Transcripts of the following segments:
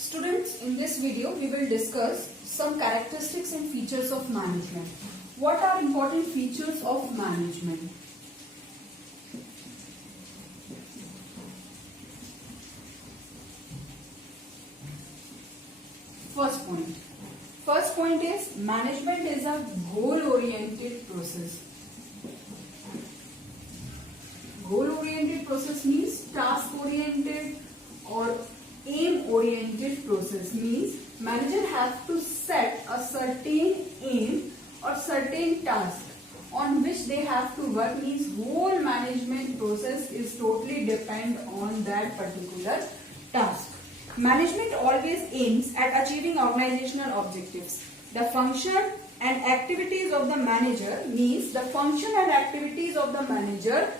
Students, in this video we will discuss some characteristics and features of management. What are important features of management? First point is management is a goal-oriented process. Goal-oriented process means task-oriented or aim-oriented process, means manager has to set a certain aim or certain task on which they have to work, means whole management process is totally depend on that particular task. Management always aims at achieving organizational objectives. The function and activities of the manager, means the function and activities of the manager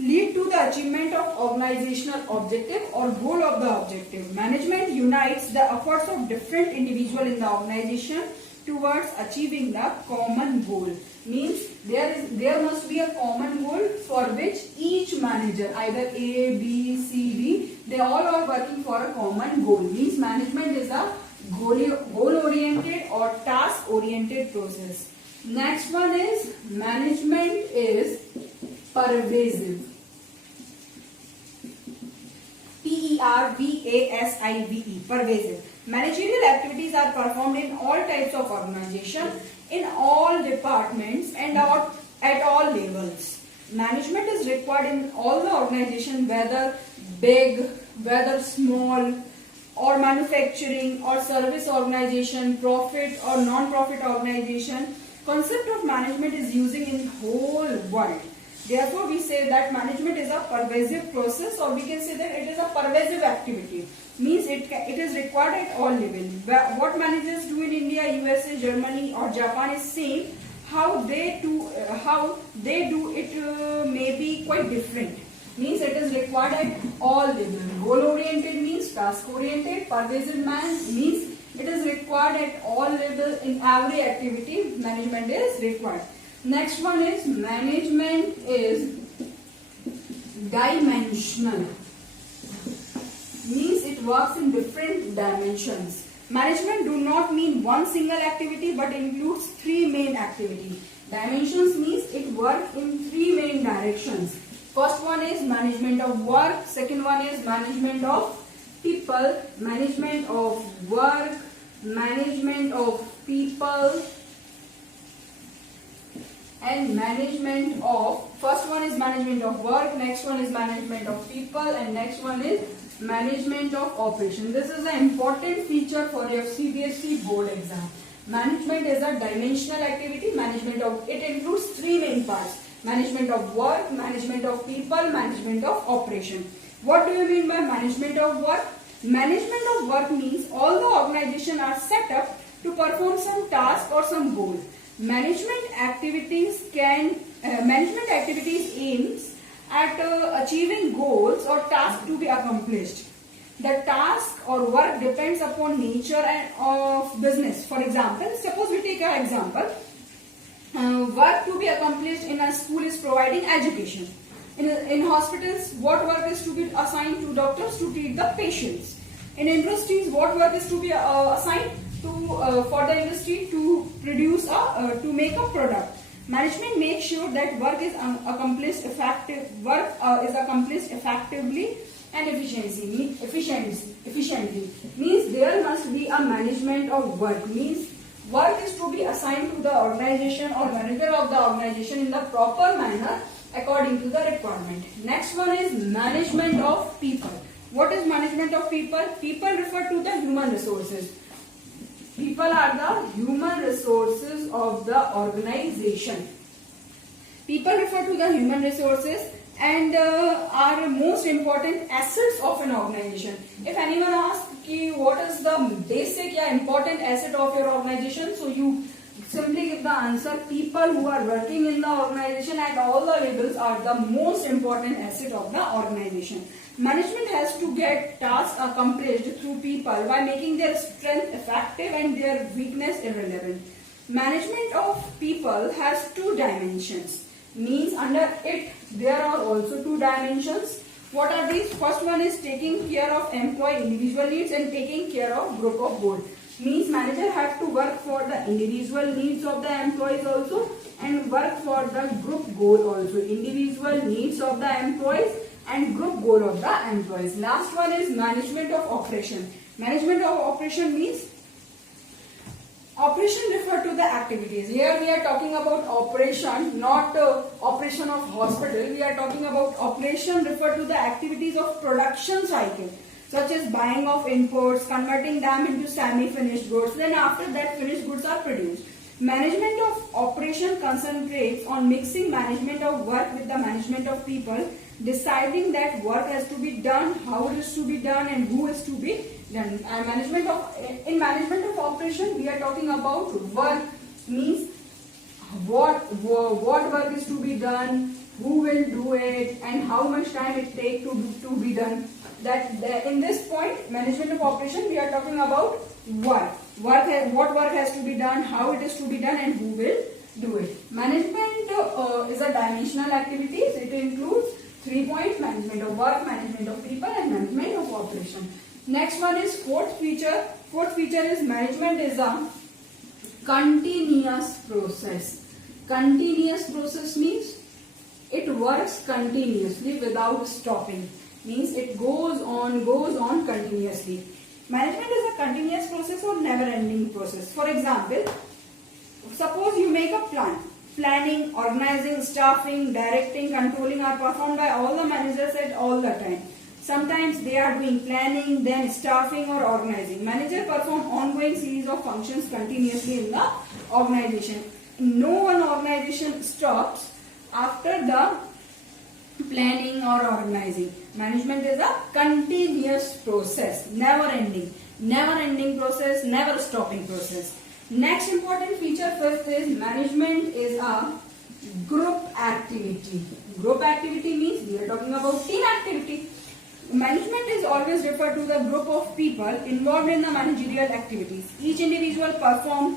lead to the achievement of organizational objective or goal of the objective. Management unites the efforts of different individuals in the organization towards achieving the common goal. Means there must be a common goal for which each manager, either A, B, C, D, they all are working for a common goal. Means management is a goal-oriented or task-oriented process. Next one is management is pervasive. P-E-R-V-A-S-I-V-E, pervasive. Managerial activities are performed in all types of organization, in all departments and at all levels. Management is required in all the organization, whether big, whether small, or manufacturing or service organization, profit or non-profit organization. Concept of management is using in whole world. Therefore, we say that management is a pervasive process, or we can say that it is a pervasive activity. Means it is required at all levels. What managers do in India, USA, Germany or Japan is same. How they do it may be quite different. Means it is required at all levels. Goal-oriented means task-oriented. Pervasive means it is required at all levels. In every activity, management is required. Next one is management is dimensional. Means it works in different dimensions. Management do not mean one single activity but includes three main activities. Dimensions means it works in three main directions. First one is management of work. Second one is management of people. Management of work. Management of people. And management of, first one is management of work, next one is management of people, and next one is management of operation. This is an important feature for your CBSE board exam. Management is a dimensional activity. Management of, it includes three main parts: management of work, management of people, management of operation. What do you mean by management of work? Management of work means all the organizations are set up to perform some task or some goal. Management activities aims at achieving goals or tasks to be accomplished. The task or work depends upon nature of business. For example, suppose we take an example. Work to be accomplished in a school is providing education. In hospitals, what work is to be assigned to doctors? To treat the patients. In industries, what work is to be assigned for the industry to produce to make a product. Management makes sure that work is accomplished effectively and efficiently. Means there must be a management of work. Means work is to be assigned to the organization or manager of the organization in the proper manner according to the requirement. Next one is management of people. What is management of people? People refer to the human resources. People are the human resources of the organization. People refer to the human resources and are most important assets of an organization. If anyone asks what is the basic or important asset of your organization, so you simply give the answer: people who are working in the organization at all the levels are the most important asset of the organization. Management has to get tasks accomplished through people by making their strength effective and their weakness irrelevant. Management of people has two dimensions. Means under it there are also two dimensions. What are these? First one is taking care of employee individual needs and taking care of group of goals. Means manager have to work for the individual needs of the employees also and work for the group goal also. Individual needs of the employees and group goal of the employees. Last one is management of operation. Management of operation means operation refer to the activities. Here we are talking about operation, not operation of hospital. We are talking about operation refer to the activities of production cycle, such as buying of inputs, converting them into semi-finished goods. Then after that, finished goods are produced. Management of operation concentrates on mixing management of work with the management of people, deciding that work has to be done, how it is to be done, and who is to be done. In management of operation, we are talking about work, means what work is to be done, who will do it, and how much time it takes to be done. In this point, management of operation, we are talking about work. What work has to be done, how it is to be done, and who will do it. Management is a dimensional activities. It includes 3 points: management of work, management of people, and management of operation. Next one is fourth feature. Fourth feature is management is a continuous process. Continuous process means it works continuously without stopping. Means it goes on continuously. Management is a continuous process or never-ending process. For example, suppose you make a plan. Planning, organizing, staffing, directing, controlling are performed by all the managers at all the time. Sometimes they are doing planning, then staffing or organizing. Manager perform ongoing series of functions continuously in the organization. No one organization stops after the planning or organizing. Management is a continuous process, never ending process, never stopping process. Next important feature, fifth, is management is a group activity. Group activity means we are talking about team activity. Management is always referred to the group of people involved in the managerial activities. Each individual perform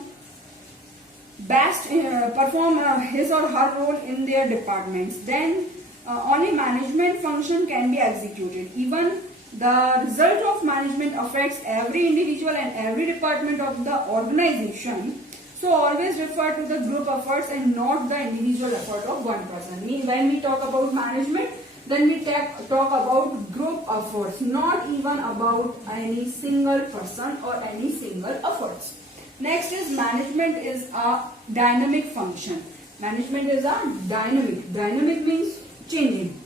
his or her role in their departments. Then only management function can be executed. Even the result of management affects every individual and every department of the organization. So always refer to the group efforts and not the individual effort of one person. When we talk about management, then we talk about group efforts, not even about any single person or any single efforts. Next is management is a dynamic function. Management is a dynamic. Dynamic means changing.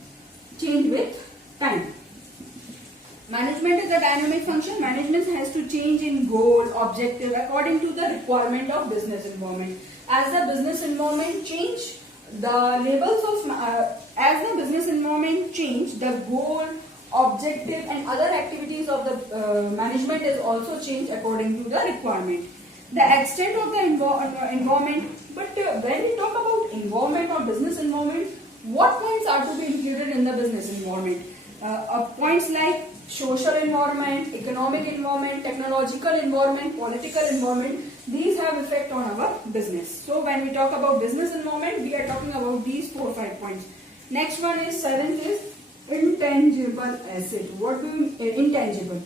Change with time. Management is a dynamic function. Management has to change in goal, objective according to the requirement of business environment. As the business environment change, the labels of as the business environment change, the goal, objective, and other activities of the management is also changed according to the requirement. The extent of the environment. But when we talk about environment or business environment, what points are to be included in the business environment? Points like social environment, economic environment, technological environment, political environment, these have effect on our business. So when we talk about business environment, we are talking about these 4 or 5 points. Next one is 7th is intangible asset. What do you mean intangible?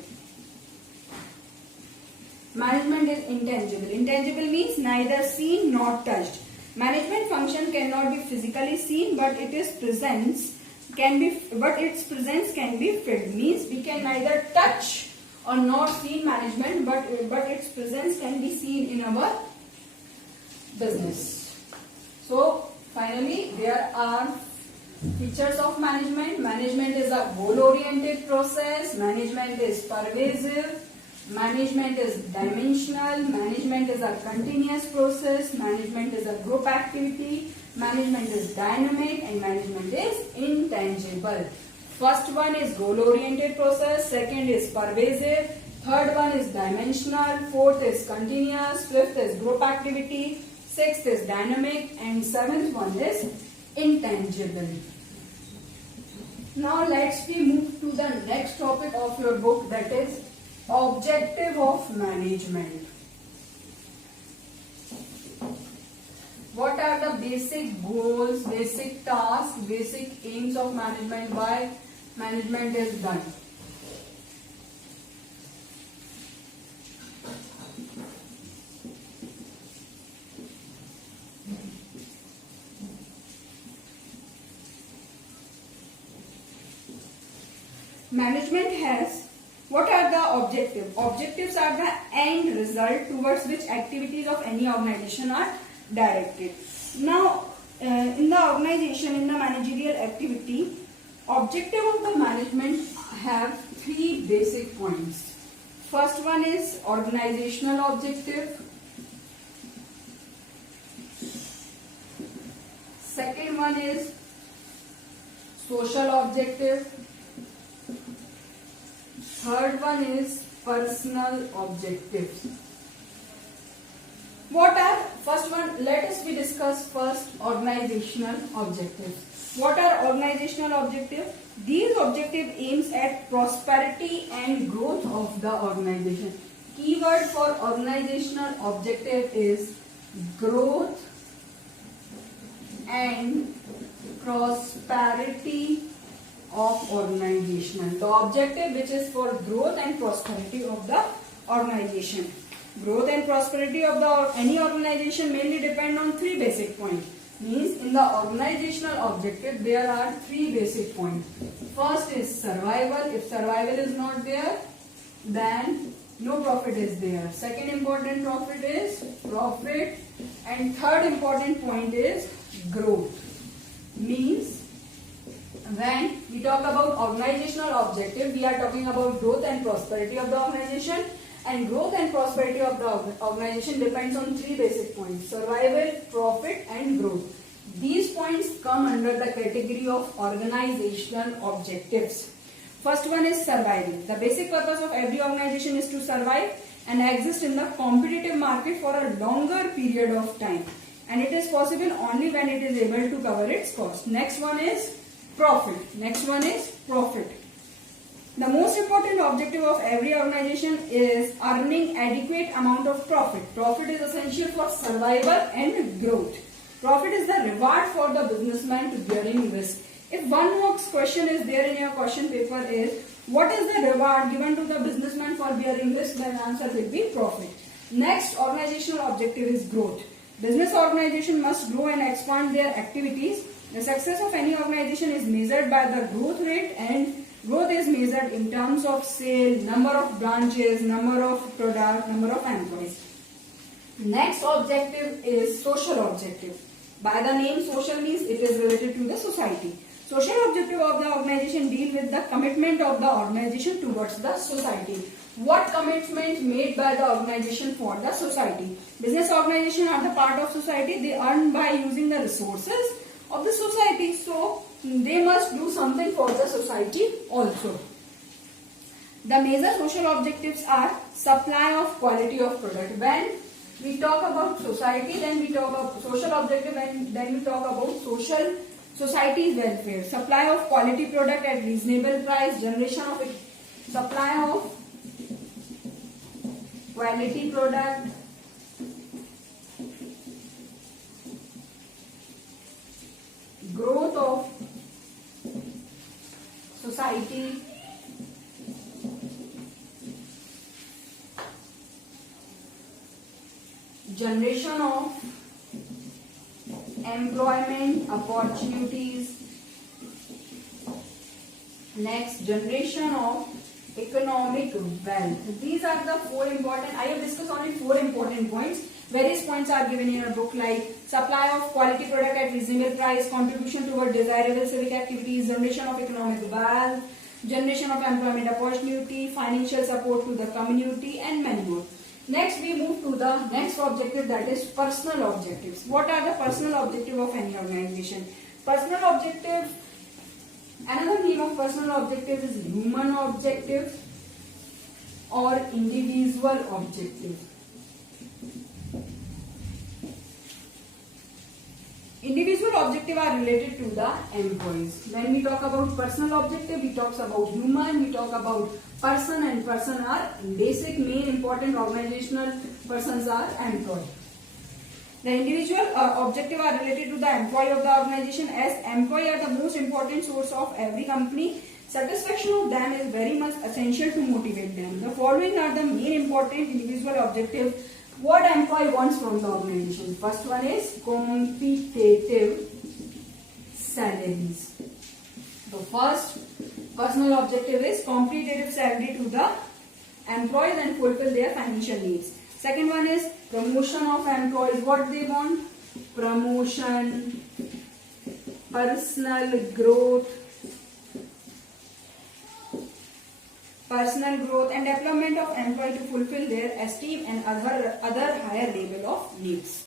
Management is intangible. Intangible means neither seen nor touched. Management function cannot be physically seen, but its presence can be felt. Means we can neither touch or not see management, but its presence can be seen in our business. So finally, there are features of management. Management is a goal-oriented process. Management is pervasive. Management is dimensional. Management is a continuous process. Management is a group activity. Management is dynamic, and management is intangible. First one is goal-oriented process. Second is pervasive. Third one is dimensional. Fourth is continuous. Fifth is group activity. Sixth is dynamic, and seventh one is intangible. Now let's move to the next topic of your book, that is objective of management. What are the basic goals, basic tasks, basic aims of management? Why management is done. Management has, what are the objectives? Objectives are the end result towards which activities of any organization are directed. Now, in the organization, in the managerial activity, objective of the management have three basic points. First one is organizational objective. Second one is social objective. Third one is personal objectives. What are, first one, let us we discuss first organizational objectives. What are organizational objectives? These objectives aims at prosperity and growth of the organization. Keyword for organizational objective is growth and prosperity of organization. The objective which is for growth and prosperity of the organization. Growth and prosperity of the any organization mainly depend on three basic points. Means in the organizational objective there are three basic points. First is survival. If survival is not there, then no profit is there. Second important profit is profit, and third important point is growth. Means when we talk about organizational objective, we are talking about growth and prosperity of the organization, and growth and prosperity of the organization depends on three basic points: survival, profit and growth. These points come under the category of organizational objectives. First one is survival. The basic purpose of every organization is to survive and exist in the competitive market for a longer period of time, and it is possible only when it is able to cover its cost. Next one is profit. Next one is profit. The most important objective of every organization is earning adequate amount of profit. Profit is essential for survival and growth. Profit is the reward for the businessman to bearing risk. If one marks question is there in your question paper is, what is the reward given to the businessman for bearing risk? Then answer will be profit. Next organizational objective is growth. Business organization must grow and expand their activities. The success of any organization is measured by the growth rate, and growth is measured in terms of sale, number of branches, number of product, number of employees. Next objective is social objective. By the name social means it is related to the society. Social objective of the organization deal with the commitment of the organization towards the society. What commitment made by the organization for the society? Business organizations are the part of society. They earn by using the resources of the society, so they must do something for the society also. The major social objectives are supply of quality of product. When we talk about society, then we talk about social objective, and then we talk about society's welfare. Supply of quality product at reasonable price, generation of supply of quality product, growth of society, generation of employment opportunities, next generation of economic wealth. These are the four important, I have discussed only four important points. Various points are given in your book like supply of quality product at reasonable price, contribution toward desirable civic activities, generation of economic wealth, generation of employment opportunity, financial support to the community, and many more. Next we move to the next objective, that is personal objectives. What are the personal objective of any organization? Personal objective, another name of personal objective is human objective or individual objective. Individual objective are related to the employees. When we talk about personal objective, we talk about human, we talk about person, and person are basic, main, important organizational persons are employee. The individual objective are related to the employee of the organization, as employee are the most important source of every company. Satisfaction of them is very much essential to motivate them. The following are the main important individual objectives what employee wants from the organization. First one is competitive salaries. The first personal objective is competitive salary to the employees and fulfill their financial needs. Second one is promotion of employees. What they want? Promotion, personal growth and development of employee to fulfill their esteem and other higher level of needs.